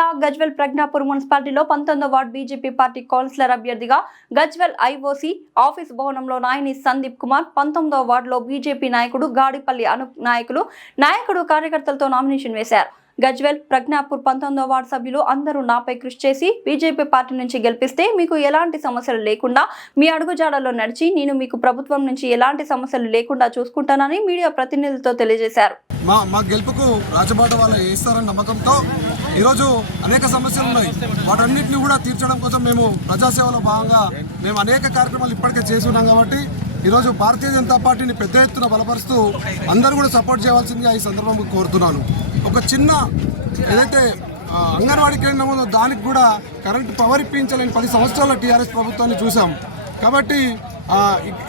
జిల్లా గజ్వెల్ ప్రజ్ఞాపూర్ మున్సిపాలిటీలో 19వ ward BJP party councillor అభ్యర్థిగా గజ్వెల్ ఐఓసీ ఆఫీస్ భవనంలో నాయని సందీప్ కుమార్ 19వ వార్డులో బీజేపీ నాయకుడు గాడిపల్లి నాయకుడు కార్యకర్తలతో నామినేషన్ వేశారు. గజ్వెల్ ప్రజ్ఞాపూర్ 19వ వార్డు సభ్యులు అందరూ నాపై కృషి చేసి బీజేపీ పార్టీ నుంచి గెలిపిస్తే మీకు ఎలాంటి సమస్యలు లేకుండా మీ అడుగుజాడలో నడిచి నేను మీకు ప్రభుత్వం నుంచి ఎలాంటి సమస్యలు లేకుండా చూసుకుంటానని మీడియా ప్రతినిధులతో తెలియజేశారు. మా గెలుపుకు రాజబాట వాళ్ళు వేస్తారన్న నమ్మకంతో ఈరోజు అనేక సమస్యలు ఉన్నాయి. వాటన్నిటిని కూడా తీర్చడం కోసం మేము ప్రజాసేవలో భాగంగా మేము అనేక కార్యక్రమాలు ఇప్పటికే చేసి ఉన్నాం. కాబట్టి ఈరోజు భారతీయ జనతా పార్టీని పెద్ద ఎత్తున బలపరుస్తూ అందరూ కూడా సపోర్ట్ చేయవలసిందిగా ఈ సందర్భంగా కోరుతున్నాను. ఒక చిన్న ఏదైతే అంగన్వాడీ కేంద్రం ఉందో దానికి కూడా కరెంటు పవర్ ఇప్పించలేని 10 సంవత్సరాల టీఆర్ఎస్ ప్రభుత్వాన్ని చూసాం. కాబట్టి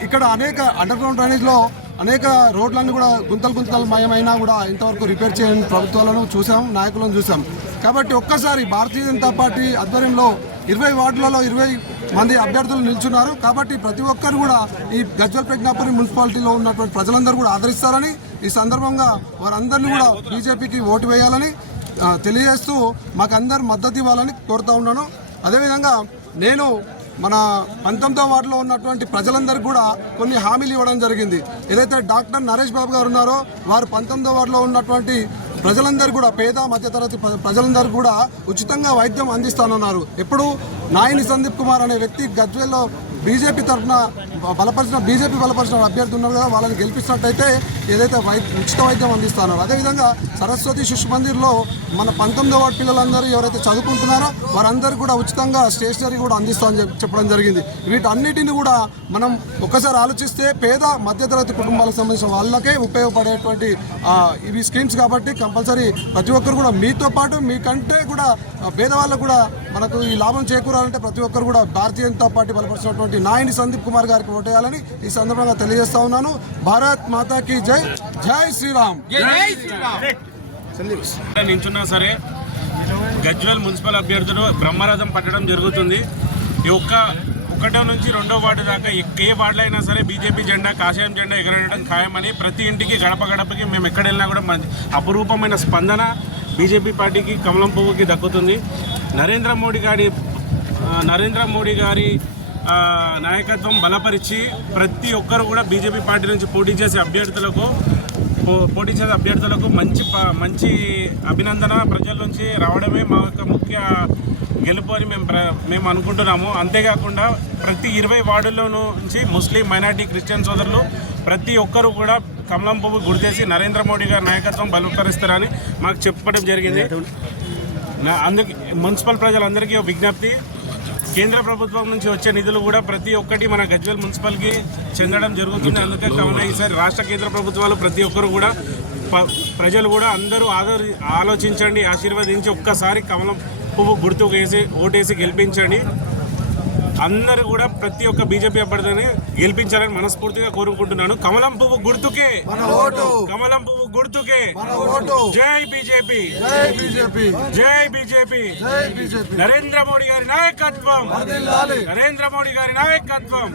ఇక్కడ అనేక అండర్ గ్రౌండ్ డ్రైనేజ్లో అనేక రోడ్లన్నీ కూడా గుంతలు మయమైనా కూడా ఇంతవరకు రిపేర్ చేయని ప్రభుత్వాలను చూసాం, నాయకులను చూసాం. కాబట్టి ఒక్కసారి భారతీయ జనతా పార్టీ ఆధ్వర్యంలో 20 వార్డులలో 20 మంది అభ్యర్థులు నిల్చున్నారు. కాబట్టి ప్రతి ఒక్కరు కూడా ఈ గజ్వెల్ ప్రజ్ఞాపూర్ మున్సిపాలిటీలో ఉన్నటువంటి ప్రజలందరూ కూడా ఆదరిస్తారని ఈ సందర్భంగా వారందరినీ కూడా బీజేపీకి ఓటు వేయాలని తెలియజేస్తూ మాకు అందరు మద్దతు ఇవ్వాలని కోరుతూ ఉన్నాను. అదేవిధంగా నేను మన 19వ వార్డులో ఉన్నటువంటి ప్రజలందరికీ కూడా కొన్ని హామీలు ఇవ్వడం జరిగింది. ఏదైతే డాక్టర్ నరేష్ బాబు గారు ఉన్నారో వారు 19వ వార్డులో ఉన్నటువంటి ప్రజలందరూ కూడా పేద మధ్యతరగతి ప్రజలందరూ కూడా ఉచితంగా వైద్యం అందిస్తానన్నారు. ఎప్పుడు నాయని సందీప్ కుమార్ అనే వ్యక్తి గజ్వేల్లో బీజేపీ తరఫున బీజేపీ బలపరిచిన అభ్యర్థి ఉన్నారు కదా, వాళ్ళని గెలిపించినట్టయితే ఏదైతే ఉచిత వైద్యం అందిస్తున్నారు. అదేవిధంగా సరస్వతి శిశు మందిర్లో మన 19వ వార్డు పిల్లలందరూ ఎవరైతే చదువుకుంటున్నారో వారందరూ కూడా ఉచితంగా స్టేషనరీ కూడా అందిస్తామని చెప్పడం జరిగింది. వీటన్నిటిని కూడా మనం ఒక్కసారి ఆలోచిస్తే పేద మధ్యతరగతి కుటుంబాలకు సంబంధించిన వాళ్ళకే ఉపయోగపడేటువంటి ఇవి స్కీమ్స్. కాబట్టి కంపల్సరీ ప్రతి ఒక్కరు కూడా మీతో పాటు మీకంటే కూడా పేదవాళ్ళకు కూడా మనకు ఈ లాభం చేకూరాలంటే ప్రతి ఒక్కరు కూడా భారతీయ జనతా పార్టీ బలపరిచినటువంటి నాయని సందీప్ కుమార్ గారికి ఓటేయాలని ఈ సందర్భంగా తెలియజేస్తా ఉన్నాను. భారత్ మాతాకి జై, జై శ్రీరామ్. నించున్నా సరే గజ్వెల్ మున్సిపల్ అభ్యర్థులు బ్రహ్మరథం పట్టడం జరుగుతుంది. ఈ ఒకటో నుంచి 2వ వార్డు దాకా ఏ వార్డులో అయినా సరే బీజేపీ జెండా, కాషాయం జెండా ఎగరడం ఖాయమని ప్రతి ఇంటికి గడప గడపకి మేము ఎక్కడ వెళ్ళినా కూడా అపురూపమైన స్పందన బీజేపీ పార్టీకి, కమలం పువ్వుకి దక్కుతుంది. నరేంద్ర మోడీ గారి నాయకత్వం బలపరిచి ప్రతి ఒక్కరు కూడా బీజేపీ పార్టీ నుంచి పోటీ చేసే అభ్యర్థులకు మంచి అభినందన ప్రజల నుంచి రావడమే మా యొక్క ముఖ్య గెలుపు అని మేము అనుకుంటున్నాము. అంతేకాకుండా ప్రతి 20 వార్డుల్లో నుంచి ముస్లిం, మైనార్టీ, క్రిస్టియన్ సోదరులు ప్రతి ఒక్కరు కూడా కమలం పువ్వు గుర్తేసి నరేంద్ర మోడీ గారి నాయకత్వం బలపరుస్తారని మాకు చెప్పడం జరిగింది. అందుకే మున్సిపల్ ప్రజలందరికీ విజ్ఞప్తి, కేంద్ర ప్రభుత్వం నుంచి వచ్చే నిధులు కూడా ప్రతి ఒక్కటి మన గజ్వెల్ మున్సిపల్కి చెందడం జరుగుతుంది. అందుకే కావున ఈసారి రాష్ట్ర కేంద్ర ప్రభుత్వాలు ప్రతి ఒక్కరు కూడా ప్రజలు కూడా అందరూ ఆలోచించండి, ఆశీర్వదించి ఒక్కసారి కమలం పువ్వు గుర్తు ఓటేసి గెలిపించండి. అందరూ కూడా ప్రతి ఒక్క బీజేపీ అభ్యర్థిని గెలిపించాలని మనస్ఫూర్తిగా కోరుకుంటున్నాను. కమలం పువ్వు గుర్తుకే, కమలం పువ్వు గుర్తుకే. జై బీజేపీ, జై బీజేపీ. నరేంద్ర మోడీ గారి నాయకత్వం, నరేంద్ర మోడీ గారి నాయకత్వం.